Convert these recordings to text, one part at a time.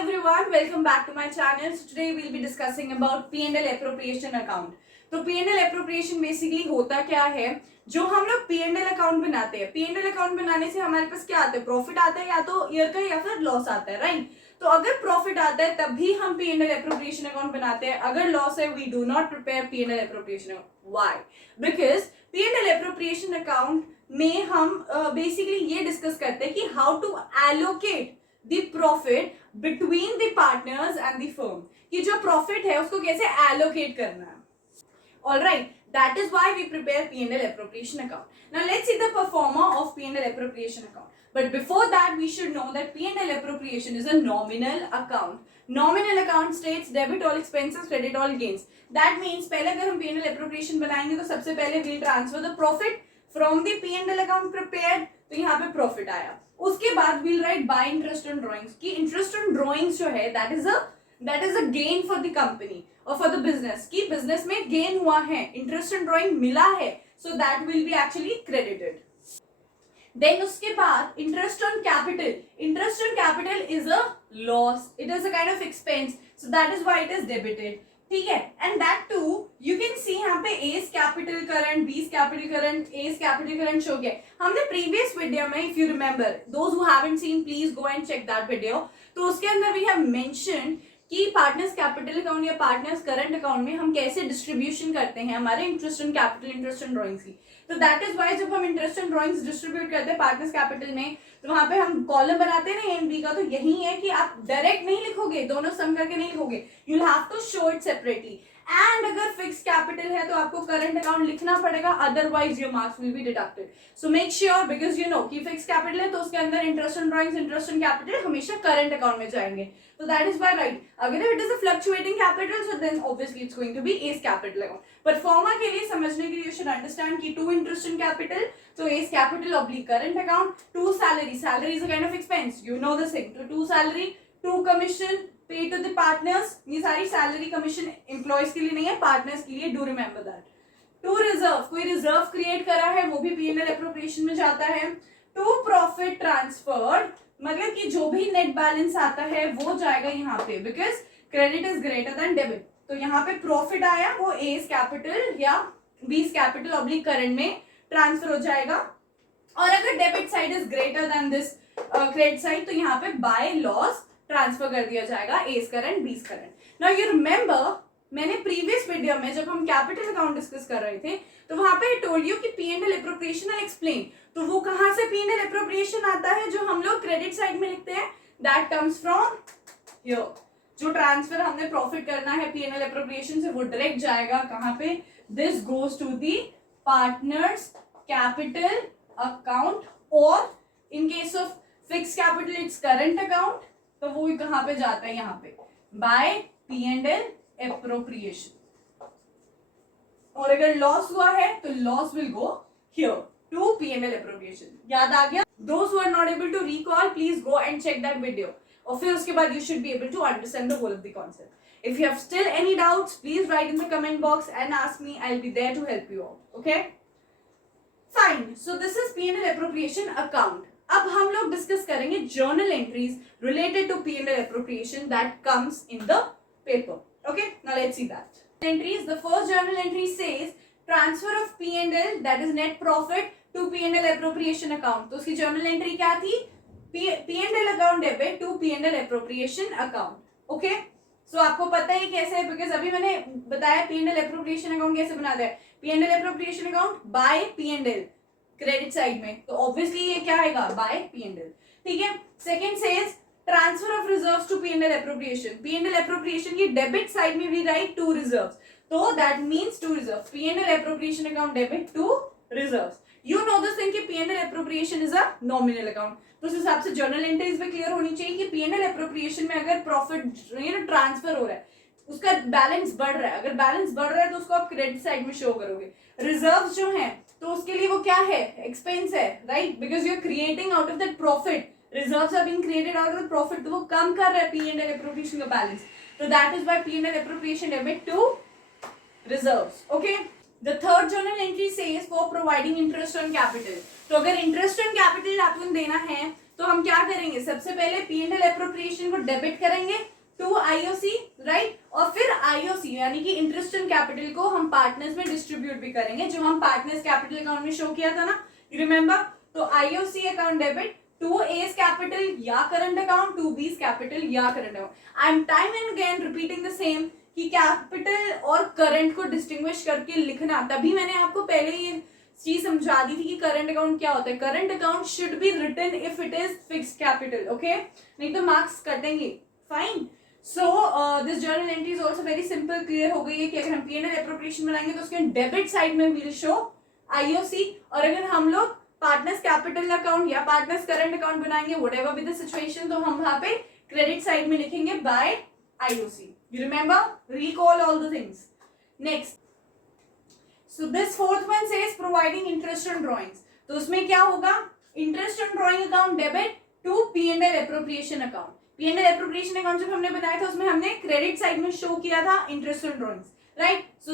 everyone, welcome back to my channel. So today we'll be discussing about P&L appropriation account. तो P&L appropriation basically होता क्या है, जो हम लोग P&L अकाउंट बनाते हैं, P&L अकाउंट बनाने से हमारे पास क्या आता है, प्रॉफिट आता है या तो ईयर का या फिर लॉस आता है, राइट। तो अगर प्रॉफिट आता है तभी हम P&L appropriation अकाउंट बनाते हैं, अगर लॉस है we do not prepare P&L appropriation account. Why? Because P&L appropriation account में हम बेसिकली ये डिस्कस करते हैं कि how to allocate the profit between the partners and the firm, कि जो प्रॉफिट है उसको कैसे एलोकेट करना है। Alright, that is why we prepare P&L appropriation account. Now let's see the performer of P&L appropriation account. But before that, we should know that P&L appropriation is a nominal account. Nominal account states debit all expenses, credit all gains. That means पहले अगर हम P&L appropriation बनाएंगे तो सबसे पहले we'll transfer the profit from the P&L account prepared, तो यहाँ पे प्रॉफिट आया। उसके बाद we'll write by interest on drawings, कि interest on drawings जो है that is a gain for the company or for the business, कि business में gain हुआ है, interest on drawing मिला है, so that will be actually credited. Then उसके बाद interest on capital is a loss, it is a kind of expense, so that is why it is debited. ठीक है, and that too you can see यहाँ पे A's capital current, B's capital current, A's capital current show किया हमने previous video में, if you remember, those who haven't seen please go and check that video. तो उसके अंदर we have mentioned कि partners capital account या partners current account में हम कैसे डिस्ट्रीब्यूशन करते हैं हमारे interest on capital, interest on drawings की। तो दैट इज वाई जब हम इंटरेस्ट ऑन ड्राइंग्स डिस्ट्रीब्यूट करते हैं पार्टनर्स कैपिटल में, तो वहां पे हम कॉलम बनाते हैं ना एनबी का, तो यही है कि आप डायरेक्ट नहीं लिखोगे, दोनों सम करके नहीं लिखोगे, you will have to show it separately. And अगर फिक्स कैपिटल है तो आपको करंट अकाउंट लिखना पड़ेगा, otherwise your marks will be deducted. So make sure, because you know कि फिक्स कैपिटल है तो उसके अंदर interest on drawings, interest on capital हमेशा करंट अकाउंट में जाएंगे। So that is why, right, अगर it is a fluctuating capital, so then obviously it's going to be A's capital account. But forma के लिए समझने के लिए you should understand कि 2 interest in capital, so A's capital oblique current account, 2 salary is a kind of expense, you know the thing. So 2 salary, 2 commission pay to the partners, ये सारी salary commission employees के लिए नहीं है, partners के लिए, do remember that. 2 reserve, कोई reserve create करा है वो भी P&L appropriation में जाता है। 2 profit transferred, मतलब कि जो भी नेट बैलेंस आता है वो जाएगा यहाँ पे, because credit is greater than debit. तो यहाँ पे प्रॉफिट आया वो एज कैपिटल या बीज कैपिटल ऑब्लिक करंट में ट्रांसफर हो जाएगा, और अगर debit side is greater than this credit side तो यहाँ पे बाय लॉस ट्रांसफर कर दिया जाएगा एज करंट, बीज करंट। नाउ यू रिमेंबर मैंने प्रीवियस वीडियो में जब हम कैपिटल अकाउंट डिस्कस कर रहे थे तो वहां पे टोल्ड यू कि P&L एप्रोप्रिएशन एंड एक्सप्लेन, तो वो कहां से P&L एप्रोप्रिएशन आता है जो हम लोग क्रेडिट साइड में लिखते हैं, दैट कम्स फ्रॉम हियर। जो ट्रांसफर हमने प्रॉफिट करना है P&L एप्रोप्रिएशन से वो डायरेक्ट जाएगा कहां पे, this goes to the partners capital account, और in case of fix capital it's current account, तो वो कहां पे जाता है यहाँ पे बाय P&L एप्रोप्रिएशन। और अगर लॉस हुआ है तो loss will go here to P&L appropriation. याद आ गया? Those who are not able to recall, please go and check that video. और फिर उसके बाद you should be able to understand the whole of the concept. If you have still any doubts, please write in the comment box and ask me. I'll be there to help you out. Okay? Fine. So this is P&L appropriation account. अब हम लोग discuss करेंगे journal entries related to P&L appropriation that comes in the paper. Okay, now let's see that. Entries. The first journal entry says transfer of P&L, that is net profit, to P&L appropriation account. तो उसकी journal entry क्या थी? P&L account debit to P&L appropriation account. Okay? So आपको पता है कैसे है, because अभी मैंने बताया P&L appropriation account कैसे बनाते हैं। P&L appropriation account by P&L credit side में, तो obviously ये क्या आएगा by P&L. ठीक है? Second says transfer of reserves to P&L appropriation. P&L appropriation की डेबिट साइड में भी राइट 2 रिजर्व्स, तो that means 2 reserves, P&L appropriation account debit 2 reserves. You know this thing कि P&L appropriation is a nominal account, तो उस हिसाब से journal entries में क्लियर होनी चाहिए कि P&L एप्रोप्रिएशन में अगर प्रॉफिट ट्रांसफर हो रहा है उसका बैलेंस बढ़ रहा है, अगर बैलेंस बढ़ रहा है तो उसको आप क्रेडिट साइड में शो करोगे। रिजर्व्स जो है तो उसके लिए वो क्या है, एक्सपेंस है, right, because you are creating out of that profit, reserves are being created out of the profit, तो वो कम कर रहा है P&L appropriation का बैलेंस, तो that is why P&L appropriation debit to reserves. Okay, the third journal entry says for providing interest on capital, तो अगर interest on capital आपको देना है तो हम क्या करेंगे, सबसे पहले P&L एप्रोप्रिएशन को डेबिट करेंगे टू आईओसी, राइट, और फिर आईओसी यानी कि इंटरेस्ट ऑन कैपिटल को हम पार्टनर्स में डिस्ट्रीब्यूट भी करेंगे, जो हम पार्टनर्स कैपिटल अकाउंट में शो किया था ना, यू रिमेंबर। तो IOC account debit to A's capital या current account, to B's capital या current account. I am time and again repeating the same कि कैपिटल और करंट को डिस्टिंग्विश करके लिखना, तभी मैंने आपको पहले ये चीज समझा दी थी कि करंट अकाउंट क्या होता है। Current account should be written if it is fixed capital, okay, नहीं तो मार्क्स कटेंगे, fine. So this journal entry is also very simple, clear हो गई है कि अगर हम P&L एप्रोप्रिएशन बनाएंगे तो उसके डेबिट साइड में विल शो आईओसी, और अगर हम लोग पार्टनर्स कैपिटल अकाउंट या पार्टनर्स करंट अकाउंट बनाएंगे व्हाटएवर बी द सिचुएशन, तो हम वहां पे क्रेडिट साइड में लिखेंगे by IOC. You remember, recall all the things. Next, so this fourth one says providing interest on drawings, तो उसमें क्या होगा, interest on drawing account debit to P&L appropriation account. P&L appropriation account जब हमने बनाया था उसमें हमने क्रेडिट साइड में शो किया था interest on drawings, right. So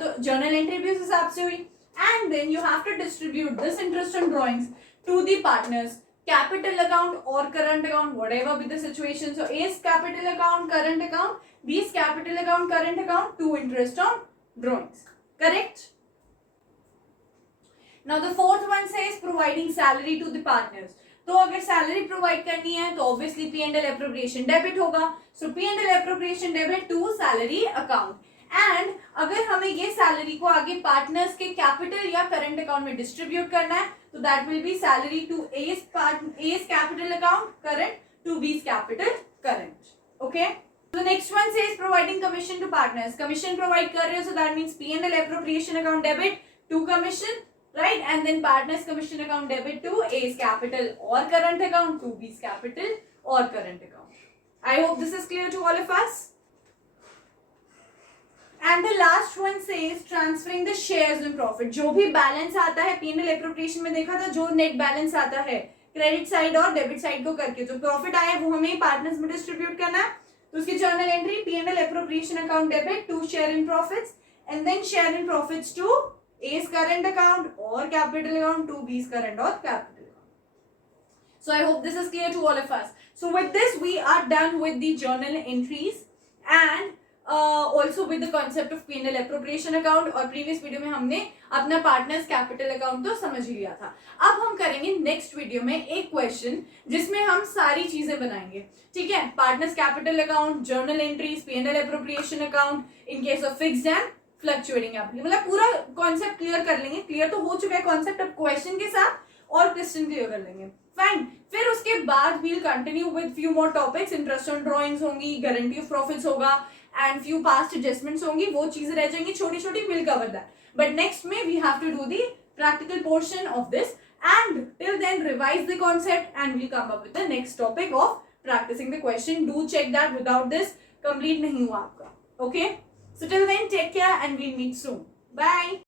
तो जर्नल एंट्री भी उस हिसाब से हुई, and then you have to distribute this interest on drawings to the partners capital account और current account, whatever be the situation. So A's capital account current account, B's capital account current account, to interest on drawings, correct? Now the fourth one says providing salary to the partners, तो अगर salary provide करनी है तो obviously P&L appropriation debit होगा, so P&L appropriation debit to salary account. And अगर हमें ये salary को आगे पार्टनर्स के कैपिटल या करंट अकाउंट में डिस्ट्रीब्यूट करना है तो that will be salary to A's capital account current to B's capital current, okay. So next one says providing commission to partners, commission provide कर रहे हो, so that means P&L appropriation account debit to commission, right, and then partners commission account debit to A's capital or current account to B's capital or current account. I hope this is clear to all of us. And the last one says transferring the shares in profit, जो भी balance आता है P&L appropriation में देखा था, जो net balance आता है क्रेडिट साइड और डेबिट साइड को करके जो प्रॉफिट आया है वो हमें पार्टनर्स में डिस्ट्रीब्यूट करना है, तो उसकी journal entry P&L appropriation account debit to share in profits and then share in profits to A's current account और capital account to B's current और capital account. So I hope this is clear to all of us. So with this we are done with the journal entries and also with the concept of P&L appropriation account, और previous video में हमने अपना partners capital account तो समझ ही लिया था। अब हम करेंगे नेक्स्ट वीडियो में एक क्वेश्चन जिसमें हम सारी चीजें बनाएंगे, ठीक है, partners capital account, journal entries, P&L appropriation account in case of fixed and fluctuating capital, मतलब पूरा कॉन्सेप्ट क्लियर कर लेंगे। क्लियर तो हो चुका है कॉन्सेप्ट, अब क्वेश्चन के साथ और क्वेश्चन क्लियर कर लेंगे, फाइन। फिर उसके बाद we'll continue with few more topics, interest on drawings होंगी, गारंटी ऑफ प्रॉफिट्स होगा एंड फ्यू पास्ट एडजस्टमेंट्स होंगी, वो चीजें रह जाएंगी छोटी छोटी, will cover that, but next में we have to do the practical portion of this, and till then revise the concept and we'll come up with the next topic of practicing the question. Do check that, without this complete नहीं हुआ आपका, okay? So till then take care and we'll meet soon. Bye.